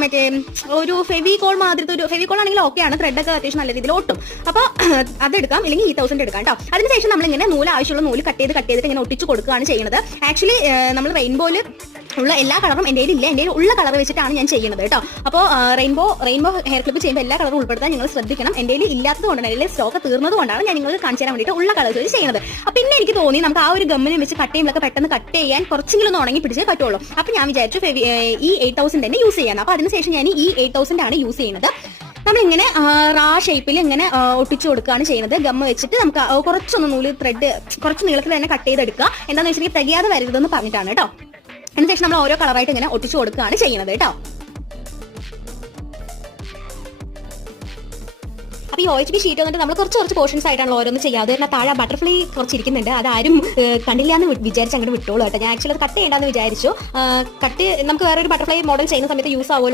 മറ്റേ ഒരു ഫെവികോൾ മാതിരത്തെ ഒരു ഫെവികോൾ ആണെങ്കിൽ ഓക്കെയാണ്, ത്രെഡൊക്കെ അത്യാവശ്യം നല്ല രീതിയിൽ ഒട്ടും. അപ്പോൾ അതെടുക്കാം, അല്ലെങ്കിൽ 1000 എടുക്കാം കേട്ടോ. അതിനുശേഷം നമ്മളിങ്ങനെ ആവശ്യമുള്ള നൂല് കട്ട് ചെയ്തിട്ട് ഇങ്ങനെ ഒട്ടിച്ച് കൊടുക്കുകയാണ് ചെയ്യുന്നത്. ആക്ച്വലി നമ്മൾ റെയിൻബോയിൽ ഉള്ള എല്ലാ കളറും എൻ്റെ ഇല്ല, എൻ്റെ ഉള്ള കളർ വെച്ചിട്ടാണ് ഞാൻ ചെയ്യുന്നത് കേട്ടോ. അപ്പോൾ റെയിൻബോ ഹെയർ ക്ലിപ്പ് ചെയ്യുമ്പോൾ എല്ലാ കളറും ഉൾപ്പെടുത്താൻ നിങ്ങൾ ശ്രദ്ധിക്കണം. എൻ്റെ ഇല്ലാത്തത് കൊണ്ടാണ്, എൻ്റെ സ്റ്റോക്ക് തീർന്നത് കൊണ്ടാണ് ഞാൻ നിങ്ങൾക്ക് കാണിച്ചു തരാൻ വേണ്ടിയിട്ട് ഉള്ള കളേഴ്സ് വെച്ച് ചെയ്യുന്നത്. അപ്പം പിന്നെ എനിക്ക് തോന്നി നമുക്ക് ആ ഒരു ഗമ്മിനെ വെച്ച് കട്ട് ചെയ്യുമ്പോഴൊക്കെ പെട്ടെന്ന് കട്ട് ചെയ്യാൻ കുറച്ചെങ്കിലും ഒന്ന് ഉണങ്ങി പിടിച്ചേ പറ്റുള്ളൂ. അപ്പം ഞാൻ വിചാരിച്ചു ഈ 8000 തന്നെ യൂസ് ചെയ്യാൻ. അപ്പോൾ അതിനുശേഷം ഞാൻ ഈ 8000 ആണ് യൂസ് ചെയ്യുന്നത്. നമ്മളിങ്ങനെ റാ ഷേപ്പിൽ ഇങ്ങനെ ഒട്ടിച്ചു കൊടുക്കുകയാണ് ചെയ്യുന്നത്. ഗമ്മ് വെച്ചിട്ട് നമുക്ക് കുറച്ചൊന്ന് നൂല് ത്രെഡ് കുറച്ച് നീളത്തിൽ തന്നെ കട്ട് ചെയ്തെടുക്കുക. എന്താണെന്ന് വെച്ചിട്ടുണ്ടെങ്കിൽ തികയാതെ വരരുതെന്ന് പറഞ്ഞിട്ടാണ് കേട്ടോ. അതിനുശേഷം നമ്മൾ ഓരോ കളറായിട്ട് ഇങ്ങനെ ഒട്ടിച്ചു കൊടുക്കുകയാണ് ചെയ്യുന്നത് കേട്ടോ. അപ്പോൾ ഈ OHB ഷീറ്റ് വന്നിട്ട് നമ്മൾ കുറച്ച് പോർഷൻസ് ആയിട്ടാണ് ഓരോന്ന് ചെയ്യാതെ. താഴെ ബട്ടർഫ്ലൈ കുറച്ചിരിക്കുന്നുണ്ട്, അതാരും കണ്ടില്ല എന്ന് വിചാരിച്ച് അങ്ങോട്ട് വിട്ടോളൂ കേട്ടോ. ഞാൻ ആക്ച്വലി അത് കട്ട് ചെയ്യേണ്ടെന്ന് വിചാരിച്ചു. നമുക്ക് വേറൊരു ബട്ടർഫ്ലൈ മോഡൽ ചെയ്യുന്ന സമയത്ത് യൂസ് ആവുമല്ലോ